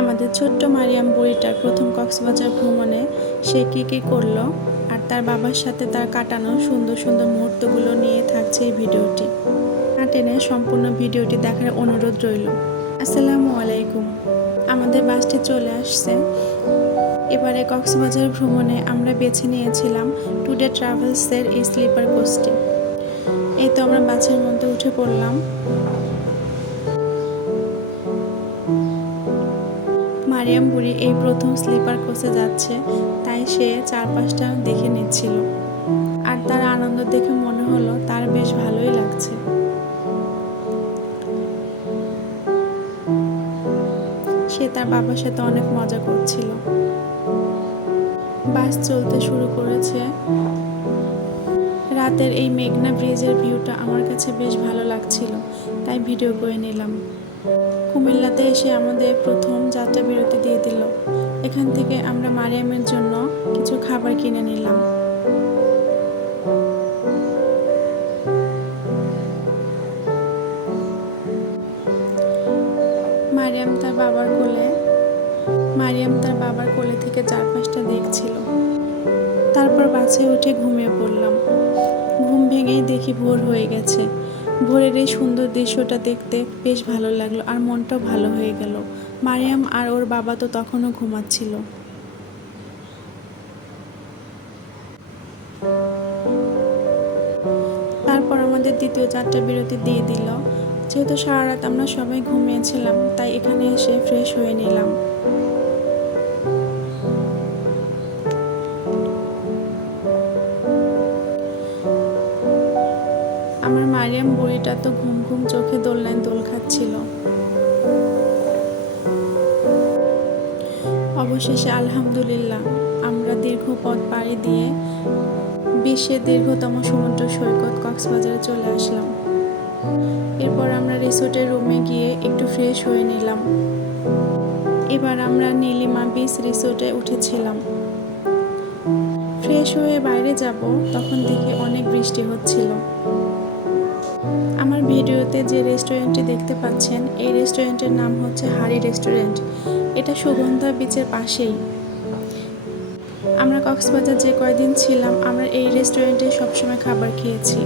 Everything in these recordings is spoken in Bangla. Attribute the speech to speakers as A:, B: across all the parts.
A: আমাদের ছোট্ট মারিয়াম বুড়িটার প্রথম কক্সবাজার ভ্রমণে সে কী কী করল আর তার বাবার সাথে তার কাটানো সুন্দর সুন্দর মুহূর্তগুলো নিয়ে থাকছে এই ভিডিওটি। না টেনে সম্পূর্ণ ভিডিওটি দেখার অনুরোধ রইল। আসসালামু আলাইকুম। আমাদের বাসটি চলে আসছে। এবারে কক্সবাজার ভ্রমণে আমরা বেছে নিয়েছিলাম টুডে ট্রাভেলসের এই স্লিপার কোচটি। এই তো আমরা বাসের মধ্যে উঠে পড়লাম। মারিয়াম বুড়ি এই প্রথম স্লিপার কোচে যাচ্ছে, তাই সে চারপাশটা দেখে নিচ্ছিল। আর তার আনন্দ দেখে মনে হলো তার বেশ ভালোই লাগছে। সে তার বাবার সাথে অনেক মজা করছিল। বাস চলতে শুরু করেছে। রাতের এই মেঘনা ব্রিজের ভিউটা আমার কাছে বেশ ভালো লাগছিল, তাই ভিডিও করে নিলাম। কুমিল্লাতে এসে আমাদের প্রথম যাত্রা বিরতি দিয়ে দিল। এখান থেকে আমরা মারিয়ামের জন্য কিছু খাবার কিনে নিলাম। মারিয়াম তার বাবার কোলে, মারিয়াম তার বাবার কোলে থেকে চারপাশটা দেখছিল। তারপর বাসে উঠে ঘুমিয়ে পড়লাম। ঘুম ভেঙেই দেখি ভোর হয়ে গেছে। ভোরের এই সুন্দর দৃশ্যটা দেখতে বেশ ভালো লাগল আর মনটাও ভালো হয়ে গেল। মারিয়াম আর ওর বাবা তো তখনও ঘুমাচ্ছিল। তারপর আমাদের দ্বিতীয় চারটা বিরতি দিয়ে দিল। যেহেতু সারা রাত আমরা সবাই ঘুমিয়েছিলাম, তাই এখানে এসে ফ্রেশ হয়ে নিলাম। মারিয়াম বুড়িটা তো ঘুম ঘুম চোখে দোলনায় দোল খাচ্ছিল। অবশেষে আলহামদুলিল্লাহ, আমরা দীর্ঘ পথ পাড়ি দিয়ে বিশ্বের দীর্ঘতম সমুদ্র সৈকত কক্সবাজারে চলে আসলাম। এরপর আমরা রিসোর্টের রুমে গিয়ে একটু ফ্রেশ হয়ে নিলাম। এবার আমরা নীলিমা বিচ রিসোর্টে উঠেছিলাম। ফ্রেশ হয়ে বাইরে যাব, তখন দেখি অনেক বৃষ্টি হচ্ছিল। আমার ভিডিওতে যে রেস্টুরেন্টটি দেখতে পাচ্ছেন, এই রেস্টুরেন্টের নাম হচ্ছে হাড়ি রেস্টুরেন্ট। এটা সুগন্ধা বিচের পাশেই। আমরা কক্সবাজার যে কয়দিন ছিলাম, আমরা এই রেস্টুরেন্টে সবসময় খাবার খেয়েছি।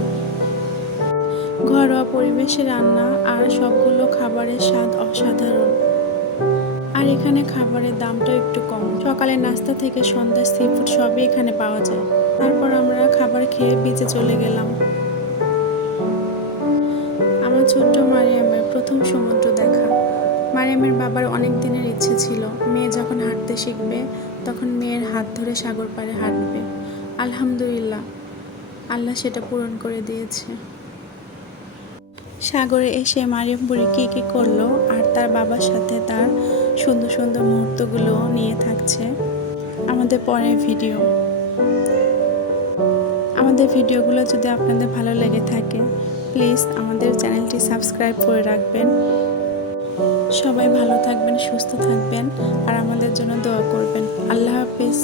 A: ঘরোয়া পরিবেশে রান্না আর সবগুলো খাবারের স্বাদ অসাধারণ। আর এখানে খাবারের দামটাও একটু কম। সকালে নাস্তা থেকে সন্ধ্যা সি ফুড সবই এখানে পাওয়া যায়। তারপর আমরা খাবার খেয়ে বিচে চলে গেলাম। ছোট্ট মারিয়ামের প্রথম সমুদ্র দেখা। মারিয়ামের বাবার অনেক দিনের ইচ্ছে ছিল, মেয়ে যখন হাঁটতে শিখবে, তখন মেয়ের হাত ধরে সাগর পাড়ে হাঁটবে। আলহামদুলিল্লাহ, আল্লাহ সেটা পূরণ করে দিয়েছে। সাগরে এসে মারিয়াম বুড়ি কী কী করল আর তার বাবার সাথে তার সুন্দর সুন্দর মুহূর্তগুলো নিয়ে থাকছে আমাদের পরের ভিডিও। আমাদের ভিডিওগুলো যদি আপনাদের ভালো লেগে থাকে প্লিজ আমাদের চ্যানেলটি সাবস্ক্রাইব করে রাখবেন। সবাই ভালো থাকবেন, সুস্থ থাকবেন আর আমাদের জন্য দোয়া করবেন। আল্লাহ হাফিজ।